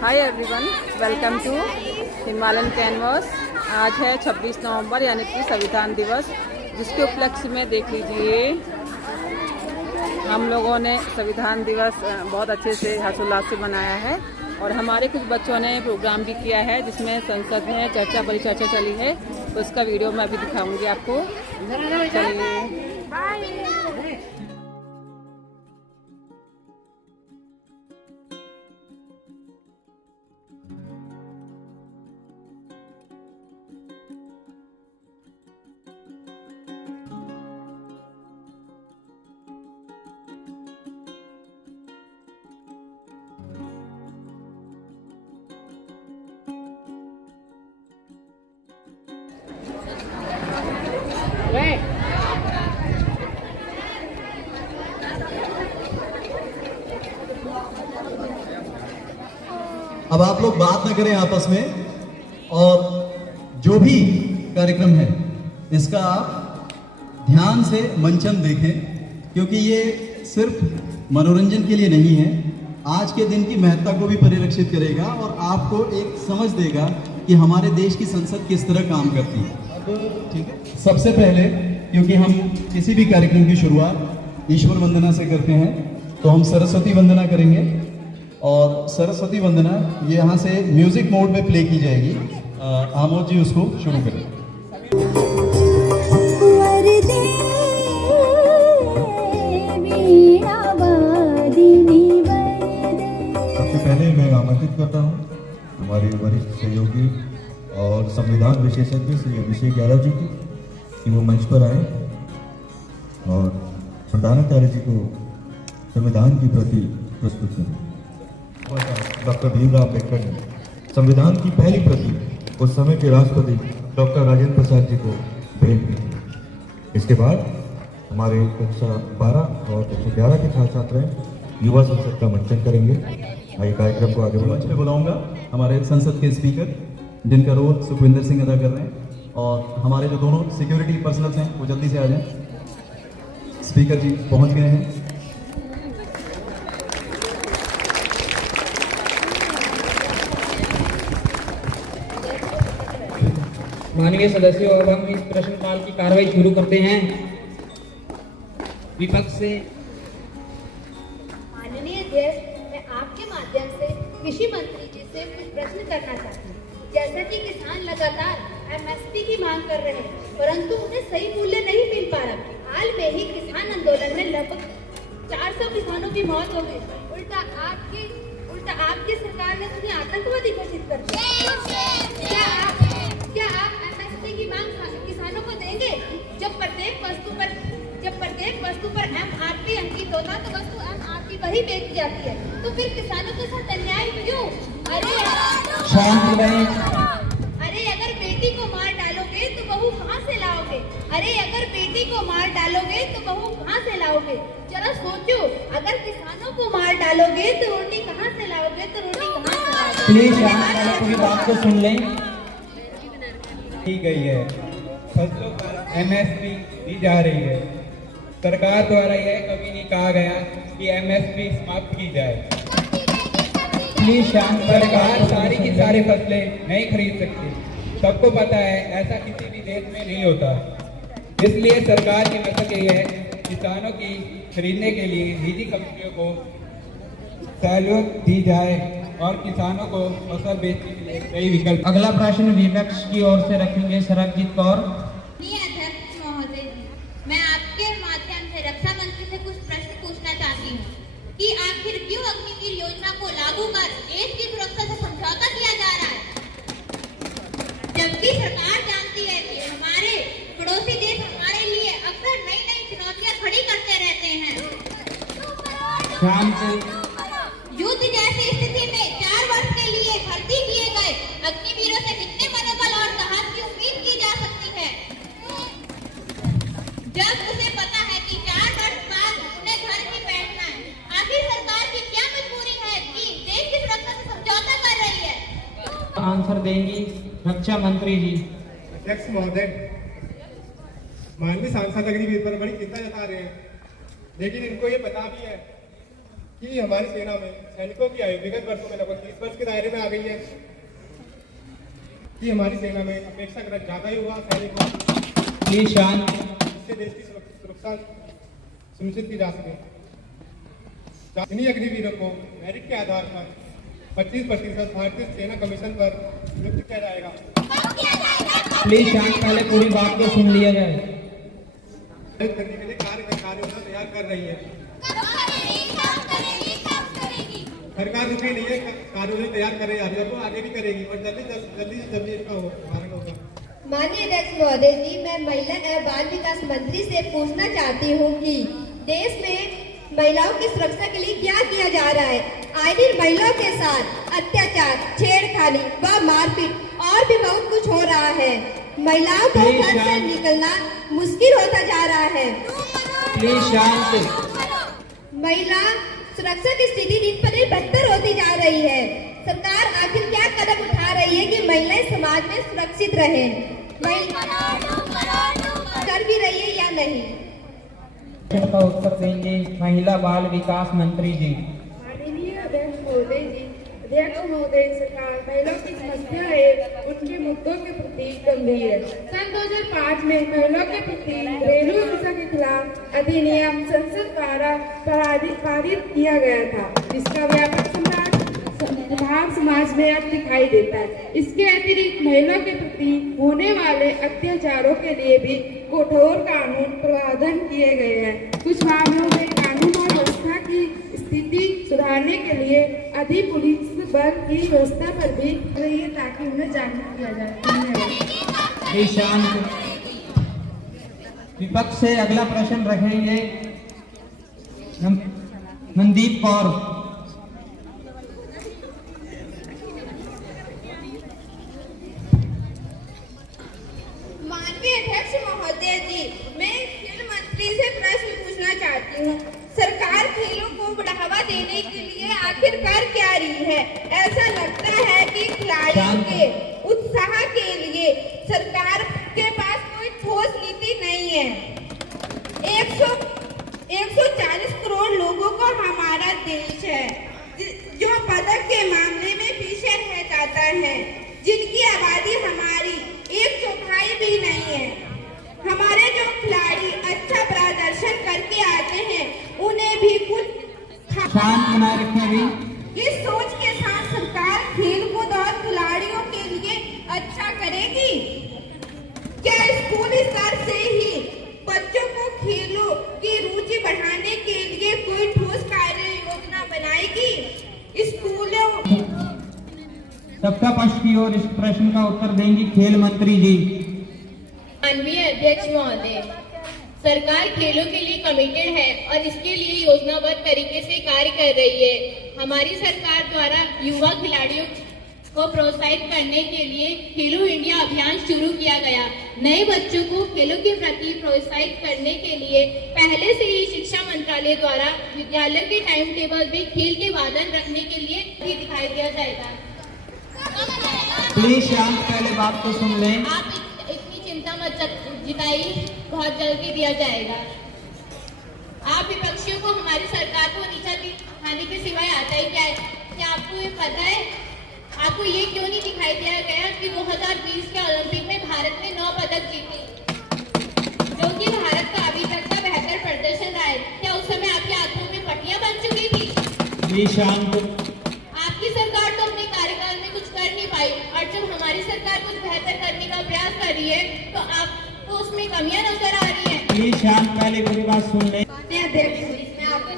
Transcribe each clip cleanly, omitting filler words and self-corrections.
Hi everyone, welcome to Himalayan canvas. आज है 26 नवंबर यानी कि संविधान दिवस, जिसके उपलक्ष्य में देख लीजिए हम लोगों ने संविधान दिवस बहुत अच्छे से हर्षोल्लास से मनाया है। और हमारे कुछ बच्चों ने प्रोग्राम भी किया है जिसमें संसद में चर्चा परिचर्चा चली है, तो उसका वीडियो मैं अभी दिखाऊंगी आपको। चलिए। अब आप लोग बात ना करें आपस में, और जो भी कार्यक्रम है इसका आप ध्यान से मंचन देखें, क्योंकि ये सिर्फ मनोरंजन के लिए नहीं है, आज के दिन की महत्ता को भी परिलक्षित करेगा और आपको एक समझ देगा कि हमारे देश की संसद किस तरह काम करती है। अब ठीक है, सबसे पहले क्योंकि हम किसी भी कार्यक्रम की शुरुआत ईश्वर वंदना से करते हैं, तो हम सरस्वती वंदना करेंगे। और सरस्वती वंदना ये यहाँ से म्यूजिक मोड में प्ले की जाएगी। आमोद जी उसको शुरू करें। सबसे पहले मैं आमंत्रित करता हूँ हमारे वरिष्ठ सहयोगी और संविधान विशेषज्ञ श्री अभिषेक यादव जी की कि वो मंच पर आए और प्रधानाचार्य जी को संविधान की प्रति प्रस्तुत करें। डॉक्टर भीमराव अम्बेडकर ने संविधान की पहली प्रति उस समय के राष्ट्रपति डॉक्टर राजेंद्र प्रसाद जी को भेंट की थी। इसके बाद हमारे कक्षा 12 और कक्षा 11 के छात्र छात्राएं युवा संसद का मंचन करेंगे। आइए कार्यक्रम को आगे मंच पे बुलाऊंगा हमारे संसद के स्पीकर, जिनका रोल सुखविंदर सिंह अदा कर रहे हैं, और हमारे जो दोनों सिक्योरिटी पर्सनल्स हैं वो जल्दी से आ जाएं। स्पीकर जी पहुंच गए हैं। माननीय सदस्यों, अब हम इस प्रश्नकाल की कार्रवाई शुरू करते हैं। विपक्ष से माननीय अध्यक्ष, मैं आपके माध्यम से कृषि मंत्री जी से कुछ प्रश्न करना चाहती हूँ। जैसा कि किसान लगातार एमएसपी की मांग कर रहे हैं, परंतु उन्हें सही मूल्य नहीं मिल पा रहा। हाल में ही किसान आंदोलन में लगभग 400 किसानों की मौत हो गई। उल्टा आपकी सरकार ने उन्हें आतंकवादी घोषित कर दिया। क्या आप एमएसपी की मांग किसानों को देंगे? जब प्रत्येक वस्तु पर एमआरपी अंकित होता तो वस्तु एमआरपी पर ही बेची जाती है, तो फिर किसानों के साथ अन्याय क्यों? अरे अगर बेटी को मार डालोगे तो बहू कहाँ से लाओगे? जरा सोचो, अगर किसानों को मार डालोगे तो रोटी कहाँ से लाओगे? प्लीज की बात को सुन लें। की गई है, फसलों पर एमएसपी दी जा रही है। सरकार द्वारा यह कभी नहीं कहा गया कि एमएसपी समाप्त की जाए। प्लीज शांत। सरकार सारी की सारी फसलें नहीं खरीद सकती, सबको पता है, ऐसा किसी भी देश में नहीं होता। इसलिए सरकार की मकसद ये है किसानों की खरीदने के लिए निजी कंपनियों को सहयोग दी जाए और किसानों को फसल बेचने के लिए कई विकल्प। अगला प्रश्न विपक्ष की ओर से रखेंगे सरबजीत कौर। अध्यक्ष महोदय, मैं आपके माध्यम से रक्षा मंत्री से कुछ प्रश्न पूछना चाहती हूँ कि आखिर क्यों अग्निवीर योजना को लागू कर देश की सुरक्षा से समझौता किया जा रहा है, जबकि सरकार जानती है कि हमारे पड़ोसी देश हमारे लिए अक्सर नई नई चुनौतियाँ खड़ी करते रहते हैं। युद्ध जैसी स्थिति में 4 वर्ष के लिए भर्ती किए गए अग्निवीरों से कितने मनोबल और साहस की उम्मीद की जा सकती है, जब उसे पता है कि 4 वर्ष बाद उन्हें घर ही बैठना है? आखिर सरकार की क्या मजबूरी है कि देश की सुरक्षा से समझौता कर रही है? आंसर देंगी रक्षा मंत्री जी। अध्यक्ष महोदय, माननीय सांसद अग्निवीर पर बड़ी चिंता जता रहे हैं, लेकिन इनको ये पता भी है कि हमारी सेना में सैनिकों की आयु विगत वर्षों में लगभग 30 वर्ष के दायरे में आ गई है, कि हमारी सेना में अपेक्षाकृत ज्यादा युवा सैनिक हो, प्लीज शांत। जिससे देश की सुरक्षा सुनिश्चित की जा सके। इन्हीं अग्निवीरों को मेरिट के आधार पर 25% भारतीय सेना कमीशन पर नियुक्त किया जाएगा। प्लीज शांत, पहले पूरी बात को सुन लिया जाए। करने के लिए कार्य योजना तैयार कर रही है। सरकार रुकी नहीं है, कार्य योजना तैयार कर रही है, अभी आगे भी करेगी और जल्दी इसका होगा। माननीय अध्यक्ष महोदय जी, मैं महिला एवं बाल विकास मंत्री से पूछना चाहती हूँ कि देश में महिलाओं की सुरक्षा के लिए क्या किया जा रहा है। आए दिन महिलाओं के साथ अत्याचार, छेड़खानी व मारपीट और भी बहुत कुछ हो रहा है। महिलाओं को घर से निकलना मुश्किल होता जा रहा है। प्लीज शांत। महिला सुरक्षा की स्थिति दिन पर दिन बदतर होती जा रही है। सरकार आखिर क्या कदम उठा रही है कि महिलाएं समाज में सुरक्षित रहें? कर भी रही है या नहीं? का उत्तर देंगे महिला बाल विकास मंत्री जी। माननीय अध्यक्ष महोदय जी, अध्यक्ष महोदय, सरकार महिलाओं की समस्या है उनके मुद्दों के प्रति गंभीर है। सन 2005 में महिलाओं के प्रति घरेलू हिंसा के खिलाफ अधिनियम संसद द्वारा पारित किया गया था, जिसका व्यापक प्रभाव समाज में अब दिखाई देता है। इसके अतिरिक्त महिलाओं के प्रति होने वाले अत्याचारों के लिए भी कठोर कानून प्रावधान किए गए हैं। कुछ मामलों में कानून और व्यवस्था की स्थिति सुधारने के लिए अधिक पुलिस बल की व्यवस्था पर भी रही है ताकि उन्हें जागरूक किया जाए। शांत। विपक्ष से अगला प्रश्न रखेंगे मनदीप कौर। माननीय अध्यक्ष महोदय जी, मैं खेल मंत्री से प्रश्न पूछना चाहती हूँ। सरकार खेलों को बढ़ावा देने के लिए आखिर कर क्या रही है? ऐसा लगता है कि खिलाड़ियों के उत्साह के लिए सरकार के पास कोई ठोस नीति नहीं है। 140 करोड़ लोगों को हमारा देश है जो पदक के मामले में पीछे रह जाता है, जिनकी आबादी हमारी 1/4 भी नहीं है। हमारे जो खिलाड़ी अच्छा प्रदर्शन करके आते हैं उन्हें भी कुछ शांत बनाए रखें भी। इस सोच के साथ सरकार खेल कूद और खिलाड़ियों के लिए अच्छा करेगी। क्या स्कूल स्तर से ही बच्चों को खेलों की रुचि बढ़ाने के लिए कोई ठोस कार्य योजना बनाएगी? स्कूलों सबका पक्ष की ओर इस प्रश्न का उत्तर देंगी खेल मंत्री जी। माननीय अध्यक्ष महोदय, सरकार खेलों के लिए कमिटेड है और इसके लिए योजनाबद्ध तरीके से कार्य कर रही है। हमारी सरकार द्वारा युवा खिलाड़ियों को प्रोत्साहित करने के लिए खेलो इंडिया अभियान शुरू किया गया। नए बच्चों को खेलों के प्रति प्रोत्साहित करने के लिए पहले से ही शिक्षा मंत्रालय द्वारा विद्यालय के टाइम टेबल में खेल के वादन रखने के लिए भी दिखाई दिया जाएगा। प्लीज शांत, पहले बात को सुन लें। आप इतनी चिंता मत जिताइए, बहुत जल्दी दिया जाएगा। आप विपक्षियों को हमारी सरकार को नीचा दिखाने के सिवाय आता ही क्या है? क्या आपको ये पता है? आपको ये क्यों नहीं दिखाई दिया गया कि 2020 के ओलंपिक में भारत ने 9 पदक जीते, जो कि भारत का अभी तक का बेहतर प्रदर्शन रहा है? क्या उस समय आपके हाथों में पट्टियां बन चुकी थी? प्लीज शांत। आपकी सरकार तो अपने कार्यकाल में कुछ कर नहीं पाई और जब हमारी सरकार कुछ बेहतर करने का प्रयास कर रही है तो आपको उसमें कमियां नजर आ रही हैं। प्लीज शांत, पहले पूरी बात सुन लें। अध्यक्ष, मैं आपके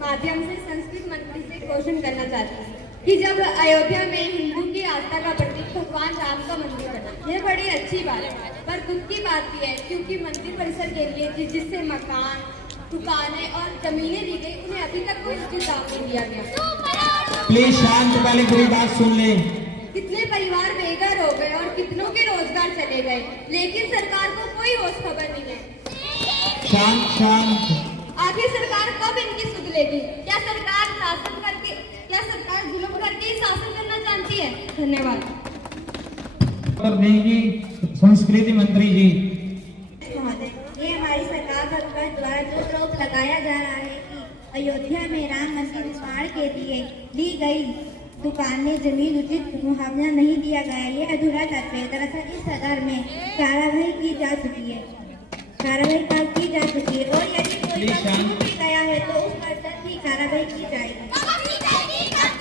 माध्यम से संस्कृत मंत्री से क्वेश्चन करना चाहती हूँ कि जब अयोध्या में हिंदू की आस्था का प्रतीक भगवान राम का मंदिर बना, यह बड़ी अच्छी बात है, पर दुख की बात यह है क्योंकि मंदिर परिसर के लिए जिससे मकान, दुकानें और जमीनें दी गई, उन्हें अभी तक कोई उचित दाम नहीं दिया गया। प्लीज शांत, पहले पूरी बात सुन लें। कितने परिवार बेघर हो गए और कितनों के रोजगार चले गए, लेकिन सरकार को कोई होश खबर नहीं है। शांत शांत। आखिर सरकार कब इनकी सुध लेगी? क्या सरकार जुल्म करके ही शासन करना चाहती है? धन्यवाद। उत्तर देंगी संस्कृति मंत्री जी। ये हमारी सरकार द्वारा जो आरोप लगाया जा रहा है कि अयोध्या में राम मंदिर के लिए ली गई दुकानें जमीन उचित मुआवजा नहीं दिया गया, ये अधूरा तथ्य है। दरअसल इस सदर में कार्रवाई की जा चुकी है और यदि कोई छूट भी गया है तो उस पर जल्द ही कार्रवाई की जाएगी।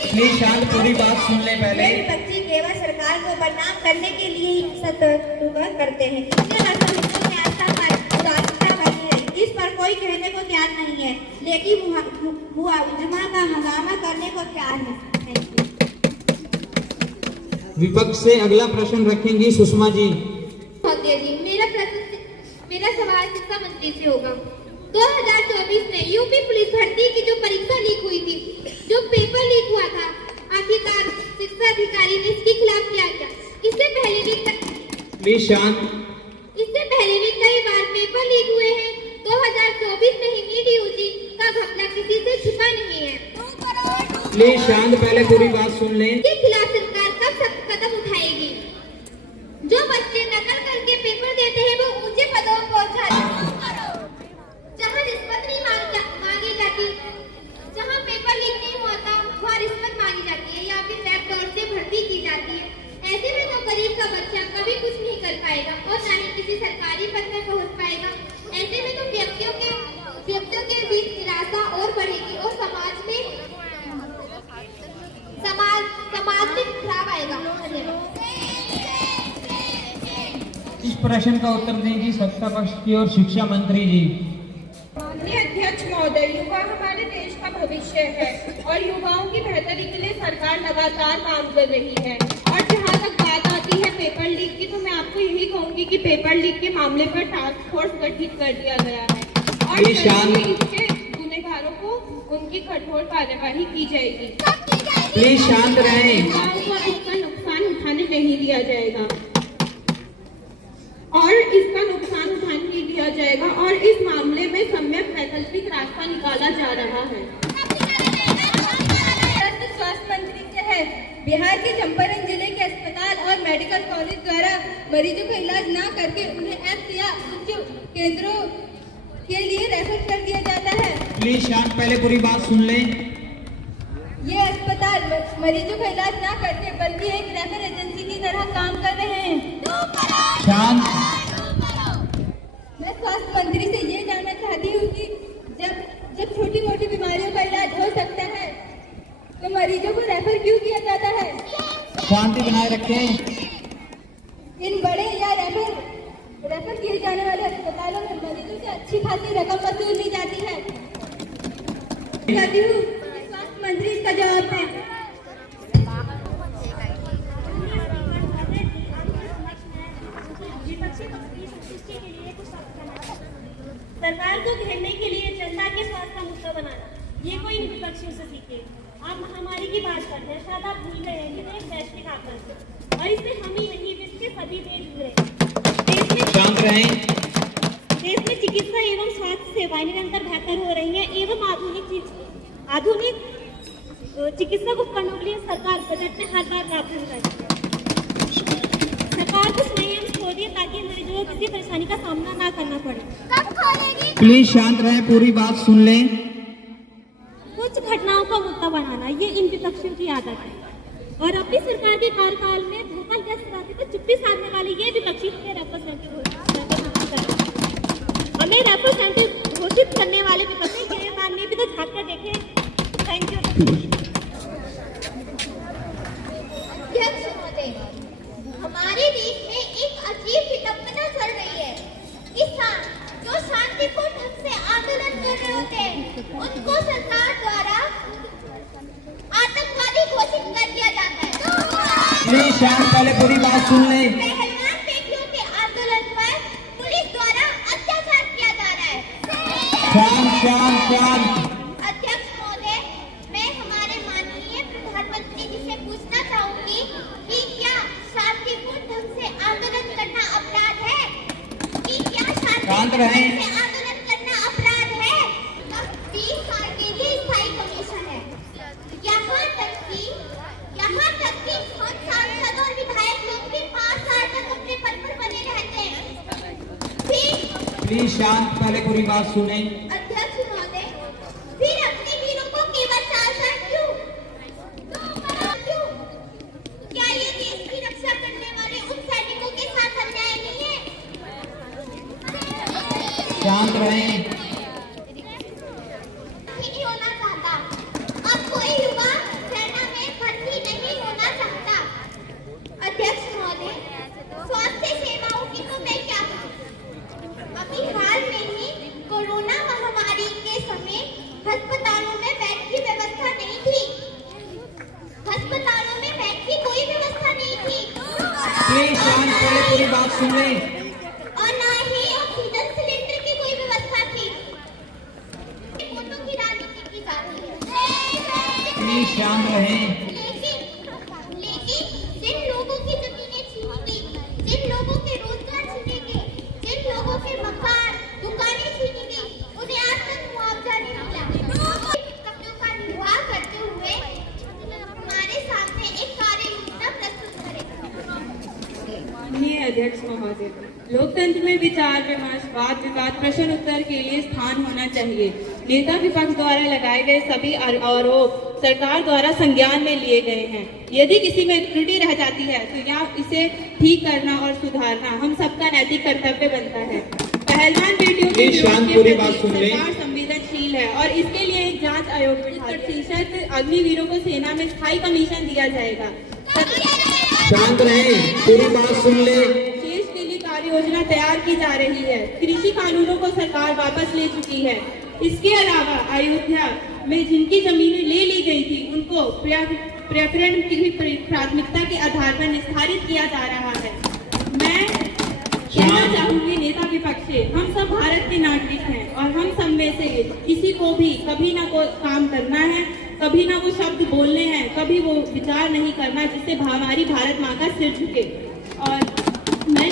प्लीज शांत, पूरी बात सुन ले पहले। विपक्षी केवल सरकार को बदनाम करने के लिए ही सतर्क करते हैं। इससे हर समस्या में उदासीनता बनी है, इस पर कोई कहने को तैयार नहीं है, लेकिन मुआवजा का हंगामा करने को तैयार है। विपक्ष से अगला प्रश्न रखेंगी सुषमा जी। मेरा सवाल शिक्षा मंत्री से होगा। 2024 में यूपी पुलिस भर्ती की जो परीक्षा लीक हुई थी, जो पेपर लीक हुआ था, आखिरकार शिक्षा अधिकारी ने इसके खिलाफ क्या किया? इससे पहले भी कई बार पेपर लीक हुए हैं। 2024 में ही नीट यूजी का घपला किसी से छुपा नहीं है। प्लीज शांत, पहले पूरी बात सुन लें। इसके खिलाफ सरकार कब सख्त कदम उठाएगी? जो बच्चे नकल करके पेपर देते हैं वो ऊंचे पदों पर पहुंचा जहां रिश्वत नहीं मांगी जाती, जहां पेपर लीक नहीं होता वहां रिश्वत मांगी जाती है या फिर बैकडोर से भर्ती की जाती है। ऐसे में तो गरीब का बच्चा कभी कुछ नहीं कर पाएगा और ना ही किसी सरकारी पद में पहुंच पाएगा। ऐसे में तो व्यक्तियों के बीच निराशा और बढ़ेगी और समाज में खराब आएगा। इस प्रश्न का उत्तर देंगी सत्ता पक्ष की और शिक्षा मंत्री जी। माननीय अध्यक्ष महोदय, युवा हमारे देश का भविष्य है और युवाओं की बेहतरी के लिए सरकार लगातार काम कर रही है। और जहाँ तक बात आती है पेपर लीक की, तो मैं आपको यही कहूँगी कि पेपर लीक के मामले पर टास्क फोर्स गठित कर दिया गया है और इसके गुनहगारों को उनकी कठोर कार्यवाही की जाएगी। प्लीज शांत रहें। इसका नुकसान उठाने नहीं दिया जाएगा और इस मामले में सम्यक वैकल्पिक रास्ता निकाला जा रहा है। स्वास्थ्य मंत्री से है, बिहार के चंपारण जिले के अस्पताल और मेडिकल कॉलेज द्वारा मरीजों का इलाज न करके उन्हें एक्स या उच्च केंद्रों के लिए रेफर कर दिया जाता है। प्लीज शांत, पहले पूरी बात सुन लें। ये अस्पताल मरीजों का इलाज न करते बल्कि एक रेफर एजेंसी की तरह काम कर रहे हैं। शांत। मैं स्वास्थ्य मंत्री से ये जानना चाहती हूँ कि जब छोटी मोटी बीमारियों का इलाज हो सकता है तो मरीजों को रेफर क्यों किया जाता है? शांति बनाए रखें। इन बड़े या रेफर किए जाने वाले अस्पतालों में मरीजों से अच्छी खासी रकम वसूल ली जाती है। चाहती हूँ स्वास्थ्य मंत्री इसका जवाब दें। सरकार को घेरने के लिए जनता के स्वास्थ्य का मुद्दा बनाना, ये कोई विपक्षियों से सीखे। आप महामारी की बात करते हैं, शायद आप भूल गए हैं कि वो एक वैश्विक आतंक है और इससे हम ही नहीं विश्व के सभी देश जुड़े। शांत रहें। देश में चिकित्सा एवं स्वास्थ्य सेवाएं निरंतर बेहतर हो रही हैं एवं आधुनिक चिकित्सा उपकरणों के लिए सरकार बजट में हर बार प्रावधान करती है। सरकार कुछ नए एम्स खोलिए ताकि मरीजों को किसी परेशानी का सामना ना करना पड़े। प्लीज शांत रहें, पूरी बात सुन लें। कुछ घटनाओं का मुद्दा बनाना, ये इन विपक्षियों की आदत है और अपनी सरकार के कार्यकाल में धोखाग्रस्त राशि को चुप्पी साधने वाले ये विपक्षी हमें रेप्रेजेंटेटिव घोषित करने वाले विपक्षी के मामले भी तो झाँक कर देखें। Thank you. हमारे देश में एक अजीब विडंबना चल रही है। किसान जो शांतिपूर्ण ढंग से आंदोलन कर रहे होते हैं उनको सरकार द्वारा आतंकवादी घोषित कर दिया जाता है। प्लीज शांत, पहले पूरी बात सुन लें। पहलवान बेटियों के आंदोलन पर पुलिस द्वारा अत्याचार किया जा रहा है। शांत। अध्यक्ष महोदय, मैं हमारे माननीय प्रधानमंत्री जी से पूछना चाहूंगी कि क्या शांतिपूर्ण ढंग से आंदोलन करना अपराध है? शांत रहें। आंदोलन करना अपराध है? 20 साल के लिए स्थायी कमीशन है। यहाँ तक कि हम सांसद और विधायक लोग भी 5 साल तक अपने पद पर बने रहते हैं। प्लीज शांत, पहले पूरी बात सुने। अध्यक्ष महोदय, फिर अपने वीरों को केवल 4 साल क्यों? शांत रहें। नहीं होना चाहता। अब कोई युवा सेना में भर्ती नहीं होना चाहता। अध्यक्ष महोदय, स्वास्थ्य सेवाओं की तो मैं क्या कहूँ। अभी हाल में ही कोरोना महामारी के समय अस्पतालों में बेड की व्यवस्था नहीं थी। अस्पतालों में बेड की कोई व्यवस्था नहीं थी। प्लीज शांत रहे, पूरी बात सुन लें। और ना ही ऑक्सीजन सिलेंडर की कोई व्यवस्था थी। वोटों की राजनीति की जा रही है। प्लीज शांत रहें। लेकिन जिन लोगों की जमीनें छीनी गई, जिन लोगों के रोजगार छीने गए, जिन लोगों के मकान दुकानें छीनी गई, उन्हें आज तक मुआवजा नहीं मिला। कर्तव्यों का निर्वाह करते हुए हमारे सामने एक कार्य योजना प्रस्तुत करें। माननीय अध्यक्ष महोदय, लोकतंत्र में विचार विमर्श, वाद विवाद, प्रश्न उत्तर के लिए स्थान होना चाहिए। नेता विपक्ष द्वारा लगाए गए सभी आरोप सरकार द्वारा संज्ञान में लिए गए हैं। यदि किसी में त्रुटि रह जाती है तो यहाँ इसे ठीक करना और सुधारना हम सबका नैतिक कर्तव्य बनता है। पहलवान बेटियों के विरोध के प्रति सरकार संवेदनशील है और इसके लिए एक जांच आयोग बिठा 30% अग्निवीरों को सेना में स्थायी कमीशन दिया जाएगा। शांत रहें, पूरी बात सुन ले। शेष के लिए कार्य योजना तैयार की जा रही है। कृषि कानूनों को सरकार वापस ले चुकी है। इसके अलावा अयोध्या में जिनकी जमीनें ले ली गई थी उनको प्रकरण की प्राथमिकता के आधार पर निस्तारित किया जा रहा है। मैं कहना चाहूंगी नेता विपक्ष से, हम सब भारत के नागरिक हैं और हम सब में से किसी को भी कभी ना कोई काम करना है, कभी ना वो शब्द बोलने हैं, कभी वो विचार नहीं करना जिससे हमारी भारत माँ का सिर झुके। और मैं